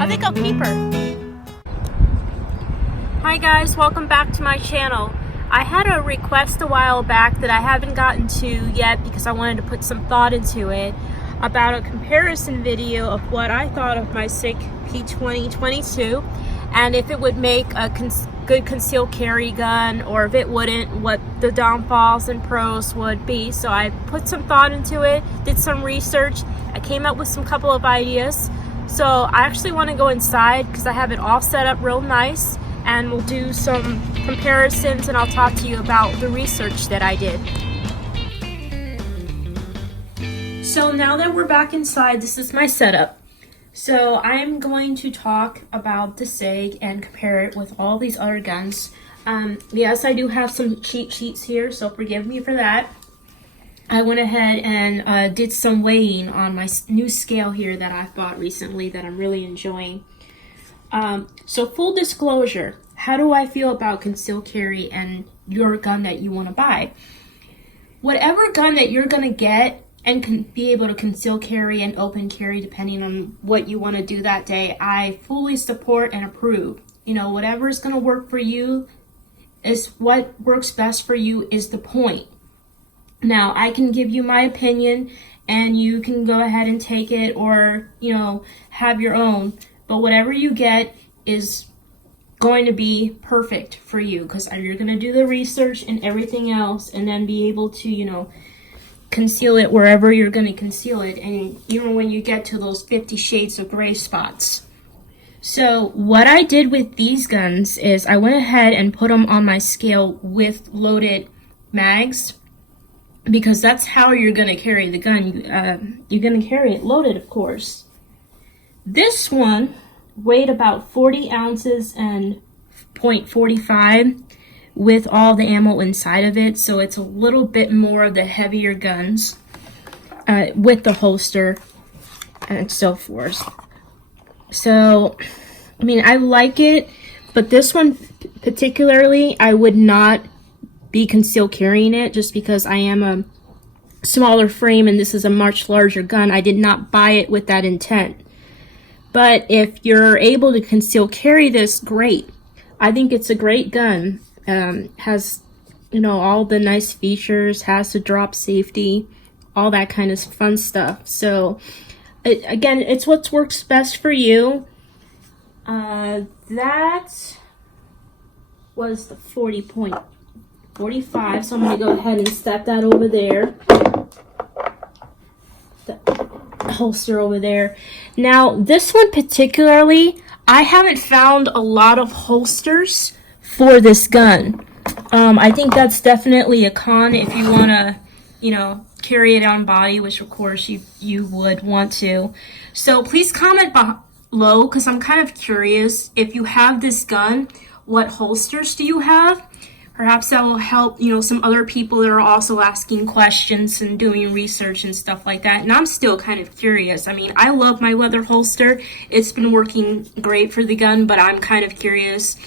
I think I'll keep her. Hi guys, welcome back to my channel. I had a request a while back that I haven't gotten to yet because I wanted to put some thought into it about a comparison video of what I thought of my Sig SP2022 and if it would make a good concealed carry gun or if it wouldn't, what the downfalls and pros would be. So I put some thought into it, did some research, I came up with some couple of ideas. So I actually want to go inside because I have it all set up real nice, and we'll do some comparisons and I'll talk to you about the research that I did. So now that we're back inside, this is my setup. So I'm going to talk about the Sig and compare it with all these other guns. Yes, I do have some cheat sheets here, so forgive me for that. I went ahead and did some weighing on my new scale here that I've bought recently that I'm really enjoying. So full disclosure, how do I feel about concealed carry and your gun that you want to buy? Whatever gun that you're going to get and can be able to conceal carry and open carry depending on what you want to do that day, I fully support and approve. You know, whatever is going to work for you is what works best for you is the point. Now, I can give you my opinion and you can go ahead and take it or, you know, have your own. But whatever you get is going to be perfect for you because you're going to do the research and everything else and then be able to, you know, conceal it wherever you're going to conceal it, and even when you get to those 50 shades of gray spots. So what I did with these guns is I went ahead and put them on my scale with loaded mags because that's how you're going to carry the gun. You're going to carry it loaded, of course. This one weighed about 40 ounces and 0.45 with all the ammo inside of it, so it's a little bit more of the heavier guns with the holster and so forth. So, I mean, I like it, but this one particularly, I would not be concealed carrying it just because I am a smaller frame and this is a much larger gun. I did not buy it with that intent. But if you're able to conceal carry this, great. I think it's a great gun. Has, you know, all the nice features, has the drop safety, all that kind of fun stuff. So, again, it's what works best for you. That was the 40.45, so I'm going to go ahead and set that over there. The holster over there. Now, this one particularly, I haven't found a lot of holsters for this gun. I think that's definitely a con if you want to, you know, carry it on body, which of course you would want to. So please comment below because I'm kind of curious, if you have this gun, what holsters do you have? Perhaps that will help, you know, some other people that are also asking questions and doing research and stuff like that. And I'm still kind of curious. I mean, I love my leather holster. It's been working great for the gun, but I'm kind of curious.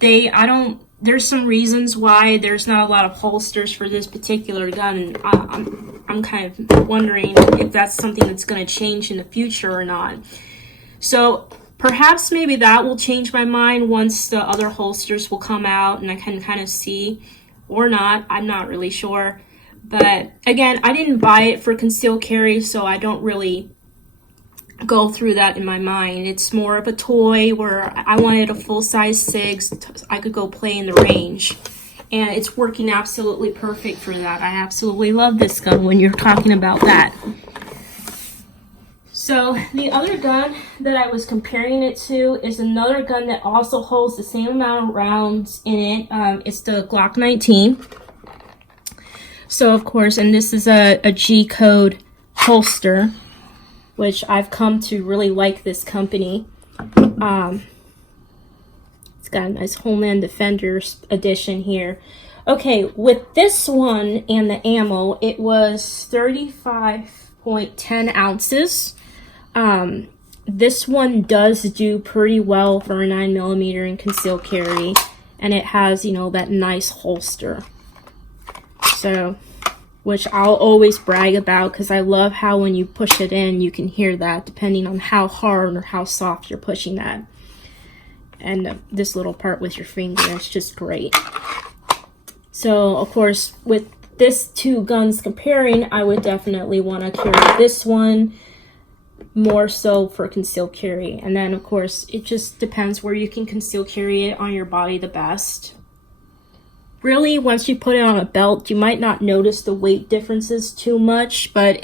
There's some reasons why there's not a lot of holsters for this particular gun. I'm kind of wondering if that's something that's going to change in the future or not. So perhaps maybe that will change my mind once the other holsters will come out and I can kind of see, or not. I'm not really sure. But again, I didn't buy it for concealed carry, so I don't really go through that in my mind. It's more of a toy where I wanted a full-size Sig so I could go play in the range, and it's working absolutely perfect for that. I absolutely love this gun when you're talking about that. So the other gun that I was comparing it to is another gun that also holds the same amount of rounds in it. It's the Glock 19. So of course, and this is a G-code holster, which I've come to really like this company. It's got a nice Homeland Defenders edition here. Okay, with this one and the ammo, it was 35.10 ounces. This one does do pretty well for a 9mm in concealed carry, and it has, you know, that nice holster. So which I'll always brag about because I love how when you push it in, you can hear that depending on how hard or how soft you're pushing that. And this little part with your finger, it's just great. So, of course, with this two guns comparing, I would definitely want to carry this one more so for concealed carry. And then, of course, it just depends where you can conceal carry it on your body the best. Really, once you put it on a belt, you might not notice the weight differences too much, but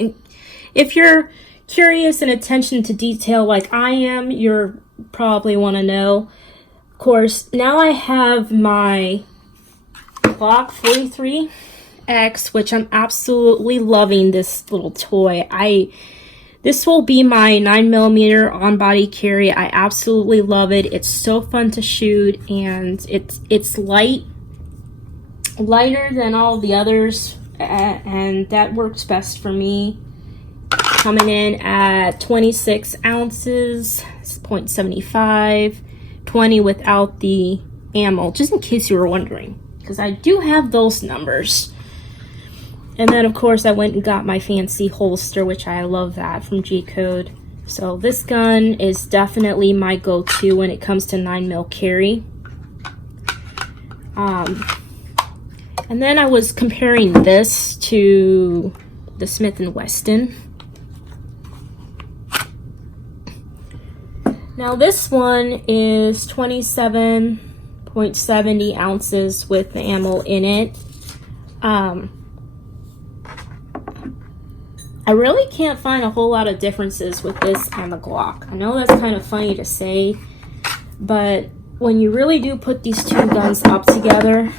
if you're curious and attention to detail like I am, you're probably want to know. Of course, now I have my Glock 43X, which I'm absolutely loving this little toy. This will be my 9mm on-body carry. I absolutely love it. It's so fun to shoot, and it's lighter than all the others, and that works best for me. Coming in at 26 ounces, 0.75, 20 without the ammo, just in case you were wondering, because I do have those numbers. And then, of course, I went and got my fancy holster, which I love that from G-Code. So this gun is definitely my go-to when it comes to 9mm carry. And then I was comparing this to the Smith & Wesson. Now this one is 27.70 ounces with the ammo in it. I really can't find a whole lot of differences with this and the Glock. I know that's kind of funny to say, but when you really do put these two guns up together,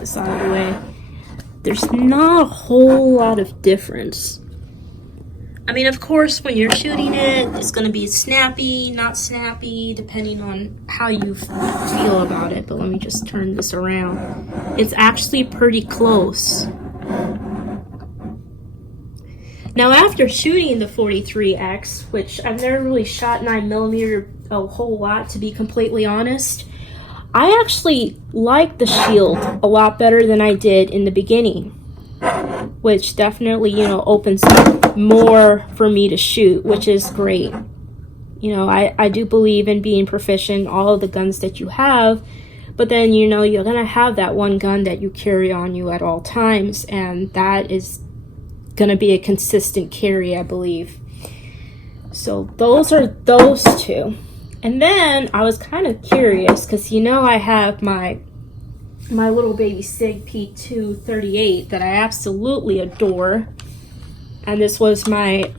this out of the way, there's not a whole lot of difference. I mean, of course, when you're shooting it, it's going to be snappy, not snappy, depending on how you feel about it. But let me just turn this around. It's actually pretty close. Now, after shooting the 43X, which I've never really shot 9mm a whole lot, to be completely honest, I actually like the shield a lot better than I did in the beginning, which definitely, you know, opens up more for me to shoot, which is great. You know, I do believe in being proficient in all of the guns that you have, but then, you know, you're going to have that one gun that you carry on you at all times, and that is going to be a consistent carry, I believe. So those are those two. And then I was kind of curious because, you know, I have my little baby Sig SP2022 that I absolutely adore. And this was I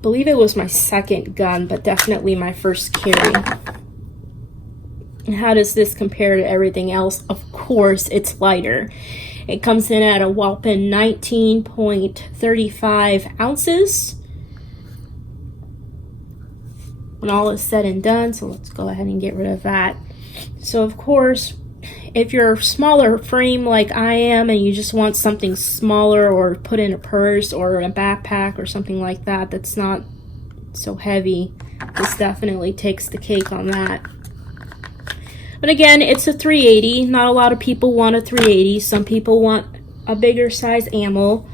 believe it was my second gun, but definitely my first carry. And how does this compare to everything else? Of course, it's lighter. It comes in at a whopping 19.35 ounces when all is said and done. So let's go ahead and get rid of that. So of course, if you're a smaller frame like I am and you just want something smaller or put in a purse or a backpack or something like that that's not so heavy, this definitely takes the cake on that. But again, it's a 380. Not a lot of people want a 380. Some people want a bigger size ammo.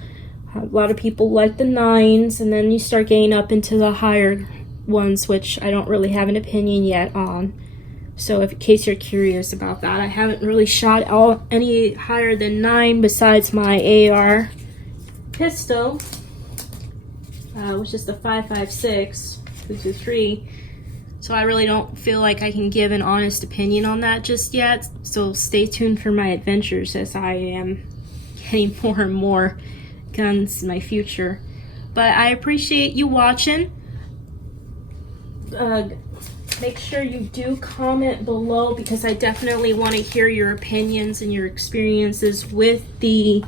A lot of people like the 9s, and then you start getting up into the higher ones, which I don't really have an opinion yet on. So in case you're curious about that, I haven't really shot any higher than 9 besides my AR pistol, which is the 5.56 So I really don't feel like I can give an honest opinion on that just yet. So stay tuned for my adventures as I am getting more and more guns in my future. But I appreciate you watching. Make sure you do comment below because I definitely want to hear your opinions and your experiences with the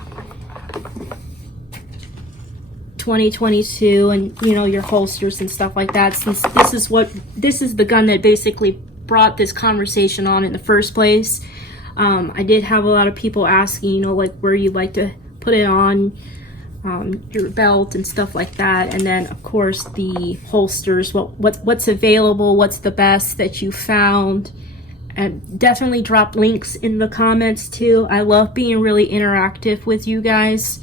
2022 and, you know, your holsters and stuff like that, since this is the gun that basically brought this conversation on in the first place. I did have a lot of people asking, you know, like where you'd like to put it on your belt and stuff like that. And then of course the holsters, what's available, what's the best that you found, and definitely drop links in the comments too. I love being really interactive with you guys.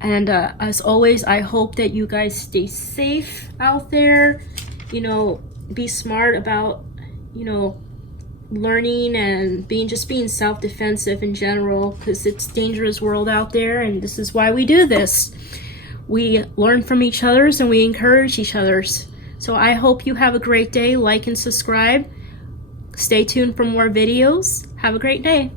And as always, I hope that you guys stay safe out there. You know, be smart about, you know, learning and being self-defensive in general, because it's a dangerous world out there, and this is why we do this. We learn from each other's and we encourage each other's. So I hope you have a great day. Like and subscribe. Stay tuned for more videos. Have a great day.